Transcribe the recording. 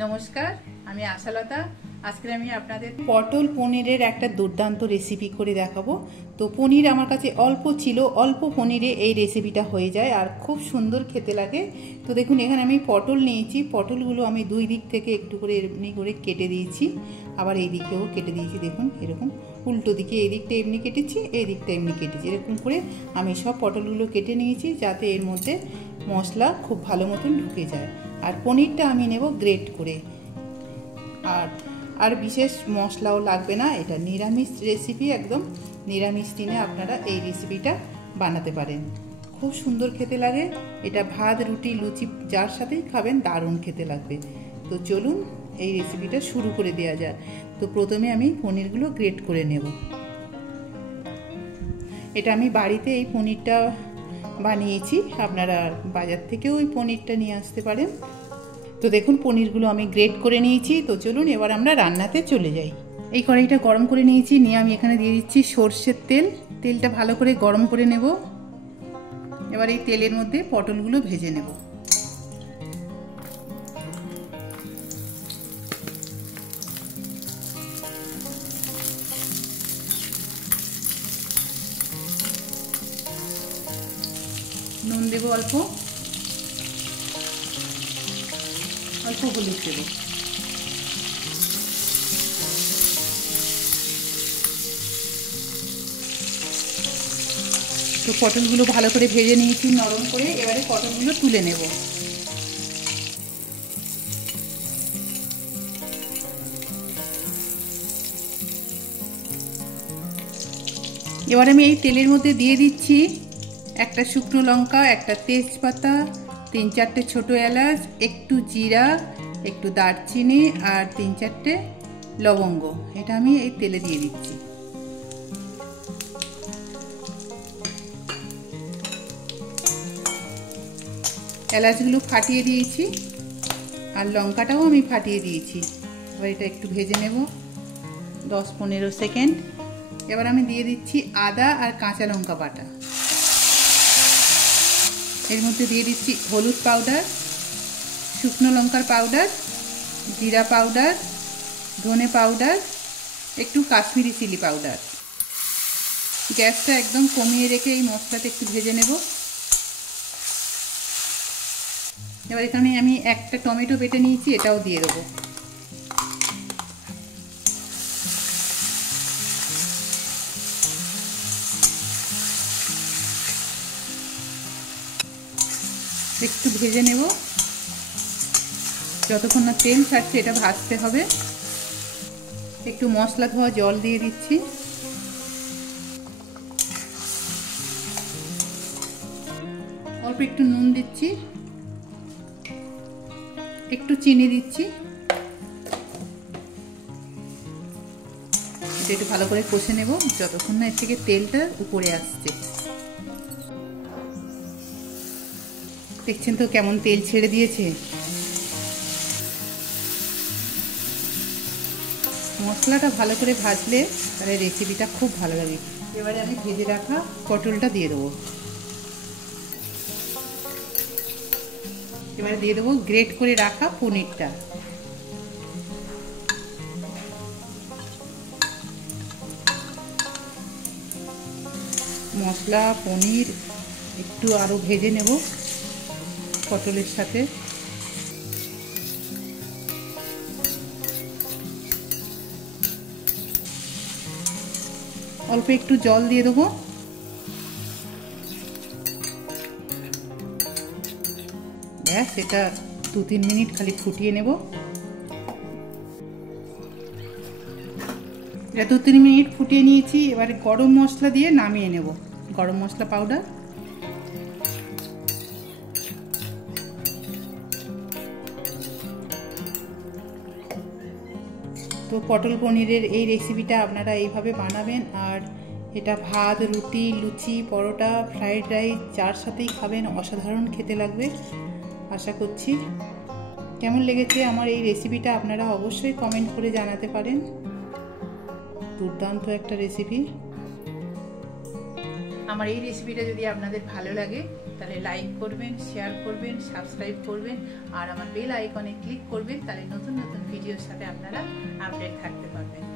নমস্কার, আমি আশালতা। আজকে আমি আপনাদের পটল পনিরের একটা দুর্দান্ত রেসিপি করে দেখাবো। তো পনির আমার কাছে অল্প ছিল, অল্প পনিরে এই রেসিপিটা হয়ে যায় আর খুব সুন্দর খেতে লাগে। তো দেখুন, এখানে আমি পটল নিয়েছি। পটলগুলো আমি দুই দিক থেকে একটু করে এমনি করে কেটে দিয়েছি, আবার এই দিকেও কেটে দিয়েছি। দেখুন এরকম উল্টো দিকে, এই দিকটা এমনি কেটেছি, এই দিকটা এমনি কেটেছি। এরকম করে আমি সব পটলগুলো কেটে নিয়েছি যাতে এর মধ্যে মশলা খুব ভালো মতন ঢুকে যায়। আর পনিরটা আমি নেব গ্রেট করে। আর বিশেষ মশলাও লাগবে না, এটা নিরামিষ রেসিপি। একদম নিরামিষ দিনে আপনারা এই রেসিপিটা বানাতে পারেন, খুব সুন্দর খেতে লাগে। এটা ভাত, রুটি, লুচি যার সাথেই খাবেন দারুণ খেতে লাগবে। তো চলুন এই রেসিপিটা শুরু করে দেওয়া যায়। তো প্রথমে আমি পনিরগুলো গ্রেট করে নেব। এটা আমি বাড়িতে এই পনিরটা বানিয়েছি, আপনারা বাজার থেকেও ওই পনিরটা নিয়ে আসতে পারেন। তো দেখুন পনিরগুলো আমি গ্রেট করে নিয়েছি। তো চলুন এবার আমরা রান্নাতে চলে যাই। এই কড়াইটা গরম করে নিয়েছি, নিয়ে আমি এখানে দিয়ে দিচ্ছি সর্ষের তেল। তেলটা ভালো করে গরম করে নেব। এবার এই তেলের মধ্যে পটলগুলো ভেজে নেব। নুন দেবো অল্প, অল্প হলুদ দেব। তো পটলগুলো ভালো করে ভেজে নিয়েছি নরম করে। এবারে পটলগুলো তুলে নেব। এবার আমি এই তেলের মধ্যে দিয়ে দিচ্ছি একটা শুকনো লঙ্কা, একটা তেজপাতা, 3-4টে ছোটো এলাচ, একটু জিরা, একটু দারচিনি আর 3-4টে লবঙ্গ। এটা আমি এই তেলে দিয়ে দিচ্ছি। এলাচগুলো ফাটিয়ে দিয়েছি আর লঙ্কাটাও আমি ফাটিয়ে দিয়েছি। এবার এটা একটু ভেজে নেব 10-15 সেকেন্ড। এবার আমি দিয়ে দিচ্ছি আদা আর কাঁচা লঙ্কা বাটা। এর মধ্যে দিয়ে দিচ্ছি হলুদ পাউডার, শুকনো লঙ্কার পাউডার, জিরা পাউডার, ধনে পাউডার, একটু কাশ্মীরি চিলি পাউডার। গ্যাসটা একদম কমিয়ে রেখে এই মশলাটা একটু ভেজে নেব। এবার এখানে আমি একটা টমেটো বেটে নিয়েছি, এটাও দিয়ে দেবো। একটু ভেজে নেব যতক্ষণ না তেল ছাড়ছে, এটা ভাজতে হবে। একটু মশলা ধোয়া জল দিয়ে দিচ্ছি। অল্প একটু নুন দিচ্ছি, একটু চিনি দিচ্ছি। এটা একটু ভালো করে কষে নেব যতক্ষণ না এর থেকে তেলটা উপরে আসছে। দেখছেন তো কেমন তেল ছেড়ে দিয়েছে। মশলাটা ভালো করে ভাজলে তাহলে রেসিপিটা খুব ভালো লাগে। এবারে আমি ভেজে রাখা পটলটা দিয়ে দেবো। এবারে দিয়ে দেবো গ্রেট করে রাখা পনিরটা। মশলা পনির একটু আরও ভেজে নেব পটলের সাথে। অল্প একটু জল দিয়ে দেবো। ব্যাস, এটা 2-3 মিনিট খালি ফুটিয়ে নেব। এটা 2-3 মিনিট ফুটিয়ে নিয়েছি। এবারে গরম মশলা দিয়ে নামিয়ে নেব। গরম মশলা পাউডার, তো পটল পনিরের এই রেসিপিটা আপনারা এইভাবে বানাবেন। আর এটা ভাত, রুটি, লুচি, পরোটা, ফ্রাইড রাইস যার সাথেই খাবেন অসাধারণ খেতে লাগবে। আশা করছি কেমন লেগেছে আমার এই রেসিপিটা আপনারা অবশ্যই কমেন্ট করে জানাতে পারেন। দুর্দান্ত একটা রেসিপি। আমার এই রেসিপিটা যদি আপনাদের ভালো লাগে তাহলে লাইক করবেন, শেয়ার করবেন, সাবস্ক্রাইব করবেন আর আমার বেল আইকনে ক্লিক করবেন, তাহলে নতুন নতুন ভিডিওর সাথে আপনারা আপডেট থাকতে পারবেন।